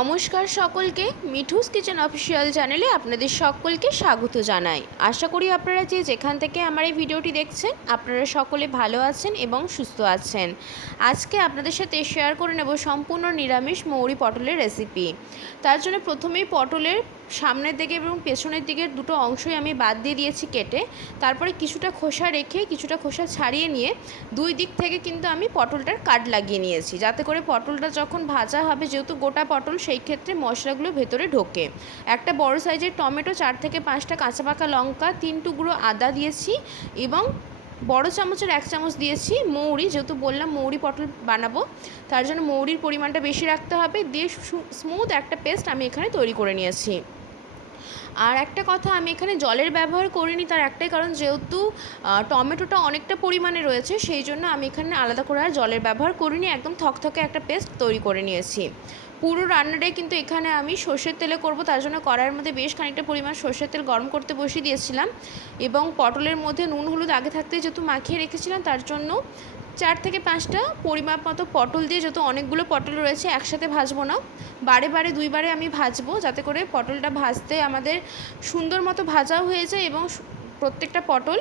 নমস্কার সকলকে, Mithu's kitchen official চ্যানেলে আপনাদের সকলকে স্বাগত জানাই। আশা করি আপনারা যেখান থেকে আমার এই ভিডিওটি দেখছেন আপনারা সকলে ভালো আছেন এবং সুস্থ আছেন। আজকে আপনাদের সাথে শেয়ার করে নেব সম্পূর্ণ নিরামিষ মৌরি পটলের রেসিপি। তার জন্য প্রথমেই পটলের সামনের দিকে এবং পেছনের দিকের দুটো অংশই আমি বাদ দিয়ে দিয়েছি কেটে। তারপরে কিছুটা খোসা রেখে কিছুটা খোসা ছাড়িয়ে নিয়ে দুই দিক থেকে কিন্তু আমি পটলটার কাট লাগিয়ে নিয়েছি, যাতে করে পটলটা যখন ভাজা হবে, যেহেতু গোটা পটল, সেই ক্ষেত্রে মশলাগুলো ভেতরে ঢোকে। একটা বড় সাইজের টমেটো, 4 থেকে 5টা কাঁচা পাকা লঙ্কা, 3 টুকরো আদা দিয়েছি এবং বড় চামচের 1 চামচ দিয়েছি মৌরি। যেহেতু বললাম মৌরি পটল বানাবো, তার জন্য মৌরির পরিমাণটা বেশি রাখতে হবে। দিয়ে স্মুথ একটা পেস্ট আমি এখানে তৈরি করে নিয়েছি। আর একটা কথা, আমি এখানে জলের ব্যবহার করিনি, তার একটাই কারণ, যেহেতু টমেটোটা অনেকটা পরিমাণে রয়েছে, সেই জন্য আমি এখানে আলাদা করে আর জলের ব্যবহার করিনি। একদম থকথকে একটা পেস্ট তৈরি করে নিয়েছি। পুরো রান্নাটাই কিন্তু এখানে আমি সর্ষের তেলে করব, তার জন্য কড়াইয়ের মধ্যে বেশ খানিকটা পরিমাণ সর্ষের তেল গরম করতে বসিয়ে দিয়েছিলাম এবং পটলের মধ্যে নুন হলুদ আগে থাকতেই যেহেতু মাখিয়ে রেখেছিলাম, তার জন্য 4 থেকে 5টা পরিমাপ মতো পটল দিয়ে, যেহেতু অনেকগুলো পটল রয়েছে একসাথে ভাজবো না, বারে বারে দুইবারে আমি ভাজবো, যাতে করে পটলটা ভাজতে আমাদের সুন্দর মতো ভাজাও হয়ে যায় এবং প্রত্যেকটা পটল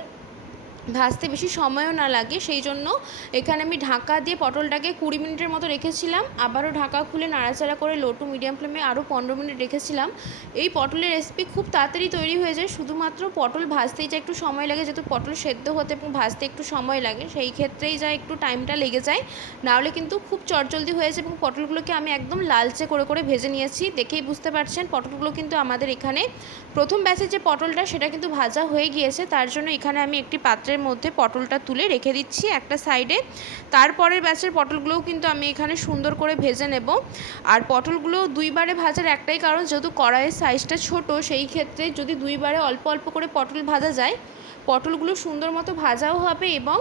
ভাজতে বেশি সময়ও না লাগে। সেই জন্য এখানে আমি ঢাকা দিয়ে পটলটাকে 20 মিনিটের মতো রেখেছিলাম। আবারও ঢাকা খুলে নাড়াচাড়া করে লো টু মিডিয়াম ফ্লেমে আরও 15 মিনিট রেখেছিলাম। এই পটলের রেসিপি খুব তাড়াতাড়ি তৈরি হয়ে যায়, শুধুমাত্র পটল ভাজতেই যা একটু সময় লাগে, যেহেতু পটল সেদ্ধ হতে এবং ভাজতে একটু সময় লাগে, সেই ক্ষেত্রেই যা একটু টাইমটা লেগে যায়। নাহলে কিন্তু খুব চটজলদি হয়েছে। এবং পটলগুলোকে আমি একদম লালচে করে করে ভেজে নিয়েছি, দেখেই বুঝতে পারছেন। পটলগুলো কিন্তু আমাদের এখানে প্রথম ব্যাচের যে পটলটা, সেটা কিন্তু ভাজা হয়ে গিয়েছে। তার জন্য এখানে আমি একটি পাত্রের মধ্যে পটলটা তুলে রেখে দিচ্ছি একটা সাইডে। তারপরের ব্যাচের পটলগুলোও কিন্তু আমি এখানে সুন্দর করে ভেজে নেব। আর পটলগুলো দুইবারে ভাজার একটাই কারণ, যেহেতু কড়াইয়ের সাইজটা ছোট, সেই ক্ষেত্রে যদি দুইবারে অল্প অল্প করে পটল ভাজা যায়, পটলগুলো সুন্দর মতো ভাজাও হবে এবং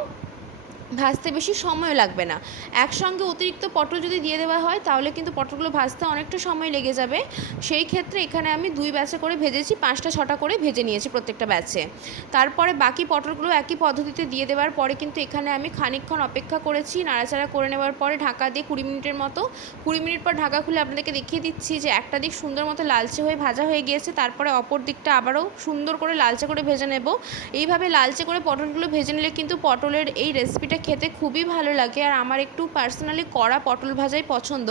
ভাজতে বেশি সময় লাগবে না। একসঙ্গে অতিরিক্ত পটল যদি দিয়ে দেওয়া হয়, তাহলে কিন্তু পটলগুলো ভাজতে অনেকটা সময় লেগে যাবে। সেই ক্ষেত্রে এখানে আমি 2 ব্যাচে করে ভেজেছি, 5টা 6টা করে ভেজে নিয়েছি প্রত্যেকটা ব্যাচে। তারপরে বাকি পটলগুলো একই পদ্ধতিতে দিয়ে দেওয়ার পরে কিন্তু এখানে আমি খানিকক্ষণ অপেক্ষা করেছি, নাড়াচাড়া করে নেওয়ার পরে ঢাকা দিয়ে 20 মিনিটের মতো। 20 মিনিট পর ঢাকা খুলে আপনাদেরকে দেখিয়ে দিচ্ছি যে একটা দিক সুন্দর মতো লালচে হয়ে ভাজা হয়ে গিয়েছে। তারপরে অপর দিকটা আবারও সুন্দর করে লালচে করে ভেজে নেব। এইভাবে লালচে করে পটলগুলো ভেজে নিলে কিন্তু পটলের এই রেসিপিটা খেতে খুবই ভালো লাগে। আর আমার একটু পার্সোনালি কড়া পটল ভাজাই পছন্দ।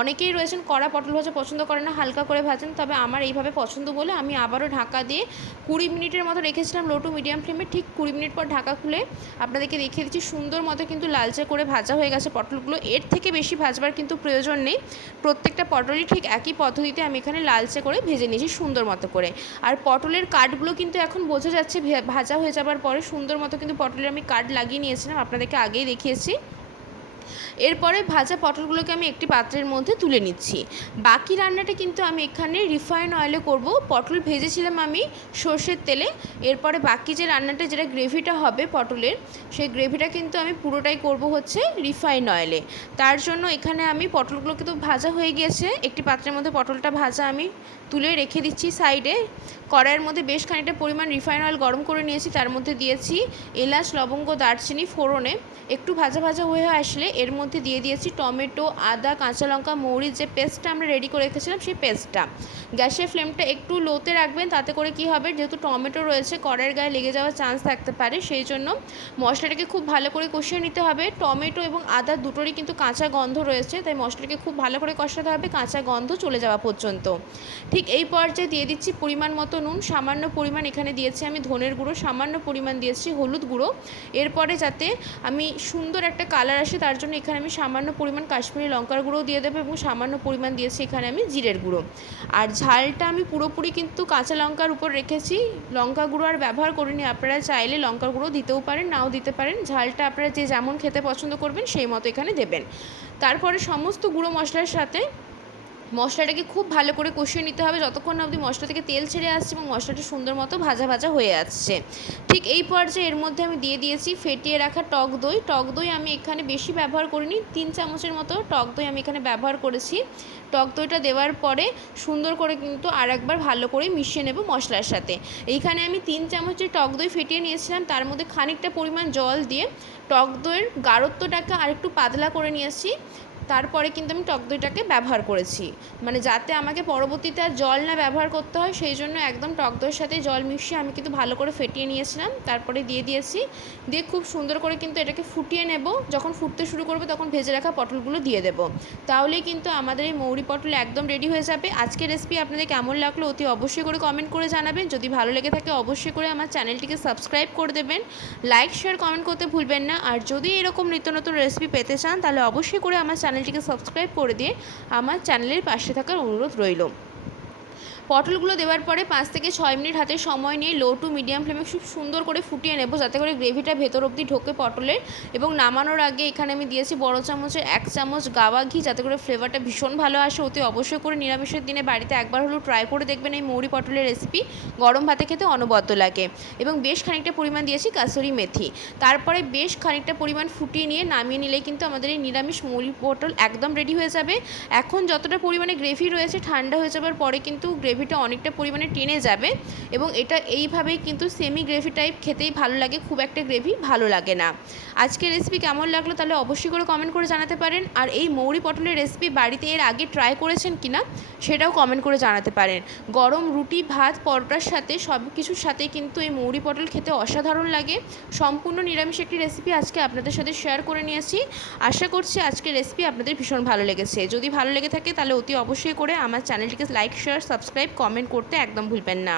অনেকেই রয়েছেন কড়া পটল ভাজা পছন্দ করে না, হালকা করে ভাজেন, তবে আমার এইভাবে পছন্দ বলে আমি আবারও ঢাকা দিয়ে 20 মিনিটের মতো রেখেছিলাম লো টু মিডিয়াম ফ্লেমে। ঠিক 20 মিনিট পর ঢাকা খুলে আপনাদেরকে দেখিয়ে দিচ্ছি সুন্দর মতো কিন্তু লালচে করে ভাজা হয়ে গেছে পটলগুলো। এর থেকে বেশি ভাজবার কিন্তু প্রয়োজন নেই। প্রত্যেকটা পটলই ঠিক একই পদ্ধতিতে আমি এখানে লালচে করে ভেজে নিয়েছি সুন্দর মতো করে। আর পটলের কাঠগুলো কিন্তু এখন বোঝা যাচ্ছে ভাজা হয়ে যাবার পরে সুন্দর মতো কিন্তু পটলের আমি কাঠ লাগিয়ে নিয়েছিলাম, আপনাদেরকে আগেই দেখিয়েছি। এরপরে ভাজা পটলগুলোকে আমি একটি পাত্রের মধ্যে তুলে নিচ্ছি। বাকি রান্নাটা কিন্তু আমি এখানে রিফাইন অয়েলে করব। পটল ভেজেছিলাম আমি সর্ষের তেলে। এরপরে বাকি যে রান্নাটা, যেটা গ্রেভিটা হবে পটলের, সেই গ্রেভিটা কিন্তু আমি পুরোটাই করব হচ্ছে রিফাইন অয়েলে। তার জন্য এখানে আমি পটলগুলোকে তো ভাজা হয়ে গিয়েছে, একটি পাত্রের মধ্যে পটলটা ভাজা আমি তুলে রেখে দিচ্ছি সাইডে। কড়াইয়ের মধ্যে বেশ খানিকটা পরিমাণ রিফাইন অয়েল গরম করে নিয়েছি, তার মধ্যে দিয়েছি এলাচ, লবঙ্গ, দারচিনি ফোড়নে। একটু ভাজা ভাজা হয়ে আসলে এর মধ্যে দিয়ে দিয়েছি টমেটো, আদা, কাঁচা লঙ্কা, মৌরির যে পেস্টটা আমরা রেডি করে রেখেছিলাম, সেই পেস্টটা। গ্যাসের ফ্লেমটা একটু লোতে রাখবেন, তাতে করে কি হবে, যেহেতু টমেটো রয়েছে কড়াইয়ের গায়ে লেগে যাওয়ার চান্স থাকতে পারে, সেই জন্য মশলাটাকে খুব ভালো করে কষিয়ে নিতে হবে। টমেটো এবং আদা দুটোরই কিন্তু কাঁচা গন্ধ রয়েছে, তাই মশলাটাকে খুব ভালো করে কষাতে হবে কাঁচা গন্ধ চলে যাওয়া পর্যন্ত। ঠিক এই পর্যায়ে দিয়ে দিচ্ছি পরিমাণ মতো নুন, সামান্য পরিমাণ এখানে দিয়েছি আমি ধনের গুঁড়ো, সামান্য পরিমাণ দিয়েছি হলুদ গুঁড়ো। এরপরে যাতে আমি সুন্দর একটা কালার আসে, তার জন্য এখানে আমি সামান্য পরিমাণ কাশ্মীরি লঙ্কার গুঁড়ো দিয়ে দেবো এবং সামান্য পরিমাণ দিয়েছি এখানে আমি জিরের গুঁড়ো। আর ঝালটা আমি পুরোপুরি কিন্তু কাঁচা লঙ্কার উপর রেখেছি, লঙ্কা গুঁড়ো আর ব্যবহার করিনি। আপনারা চাইলে লঙ্কার গুঁড়ো দিতেও পারেন, নাও দিতে পারেন। ঝালটা আপনারা যে যেমন খেতে পছন্দ করবেন সেই মতো এখানে দেবেন। তারপরে সমস্ত গুঁড়ো মশলার সাথে মশলাটাকে খুব ভালো করে কষিয়ে নিতে হবে, যতক্ষণ না অবধি মশলা থেকে তেল ছেড়ে আসছে এবং মশলাটা সুন্দর মতো ভাজা ভাজা হয়ে আসছে। ঠিক এই পর্যায়ে এর মধ্যে আমি দিয়ে দিয়েছি ফেটিয়ে রাখা টক দই। টক দই আমি এখানে বেশি ব্যবহার করিনি, 3 চামচের মতো টক দই আমি এখানে ব্যবহার করেছি। টক দইটা দেওয়ার পরে সুন্দর করে কিন্তু আর একবার ভালো করে মিশিয়ে নেব মশলার সাথে। এইখানে আমি 3 চামচ যে টক দই ফেটিয়ে নিয়েছিলাম, তার মধ্যে খানিকটা পরিমাণ জল দিয়ে টক দইয়ের গাঢ়ত্বটাকে আরেকটু পাতলা করে নিয়েছি। তারপরে কিন্তু আমি টক দইটাকে ব্যবহার করেছি, মানে যাতে আমাকে পরবর্তীতে আর জল না ব্যবহার করতে হয়, সেই জন্য একদম টক দইয়ের সাথে জল মিশিয়ে আমি কিন্তু ভালো করে ফেটিয়ে নিয়েছিলাম। তারপরে দিয়ে দিয়েছি, দিয়ে খুব সুন্দর করে কিন্তু এটাকে ফুটিয়ে নেব। যখন ফুটতে শুরু করবে তখন ভেজে রাখা পটলগুলো দিয়ে দেবো। তাহলেই কিন্তু আমাদের এই মৌরি পটল একদম রেডি হয়ে যাবে। আজকের রেসিপি আপনাদের কেমন লাগলো অতি অবশ্যই করে কমেন্ট করে জানাবেন। যদি ভালো লেগে থাকে অবশ্যই করে আমার চ্যানেলটিকে সাবস্ক্রাইব করে দেবেন, লাইক শেয়ার কমেন্ট করতে ভুলবেন না। আর যদি এরকম নিত্য নতুন রেসিপি পেতে চান তাহলে অবশ্যই করে আমার চ্যানেলটিকে সাবস্ক্রাইব করে দিয়ে আমার চ্যানেলের পাশে থাকার অনুরোধ রইল। পটলগুলো দেওয়ার পরে 5 থেকে 6 মিনিট হাতে সময় নিয়ে লো টু মিডিয়াম ফ্লেমে খুব সুন্দর করে ফুটিয়ে নেব, যাতে করে গ্রেভিটা ভেতর অবধি ঢোকে পটলের। এবং নামানোর আগে এখানে আমি দিয়েছি বড় চামচের 1 চামচ গাওয়া ঘি, যাতে করে ফ্লেভারটা ভীষণ ভালো আসে। অতি অবশ্যই করে নিরামিষের দিনে বাড়িতে একবার হলেও ট্রাই করে দেখবেন এই মৌরি পটলের রেসিপি, গরম ভাতে খেতে অনবদ্য লাগে। এবং বেশ খানিকটা পরিমাণ দিয়েছি কাসুরি মেথি। তারপরে বেশ খানিকটা পরিমাণ ফুটিয়ে নিয়ে নামিয়ে নিলেই কিন্তু আমাদের এই নিরামিষ মৌরি পটল একদম রেডি হয়ে যাবে। এখন যতটা পরিমাণে গ্রেভি রয়েছে ঠান্ডা হয়ে যাবার পরে কিন্তু গ্রেভিটা অনেকটা পরিমাণে টেনে যাবে, এবং এটা এইভাবেই কিন্তু সেমি গ্রেভি টাইপ খেতেই ভালো লাগে, খুব একটা গ্রেভি ভালো লাগে না। আজকের রেসিপি কেমন লাগলো তাহলে অবশ্যই করে কমেন্ট করে জানাতে পারেন। আর এই মৌরি পটলের রেসিপি বাড়িতে এর আগে ট্রাই করেছেন কিনা সেটাও কমেন্ট করে জানাতে পারেন। গরম রুটি, ভাত, পরোটার সাথে সব কিছুর সাথে কিন্তু এই মৌরি পটল খেতে অসাধারণ লাগে। সম্পূর্ণ নিরামিষ একটি রেসিপি আজকে আপনাদের সাথে শেয়ার করে নিয়েছি। আশা করছি আজকের রেসিপি আপনাদের ভীষণ ভালো লেগেছে। যদি ভালো লেগে থাকে তাহলে অতি অবশ্যই করে আমার চ্যানেলটিকে লাইক শেয়ার সাবস্ক্রাইব কমেন্ট করতে একদম ভুলবেন না।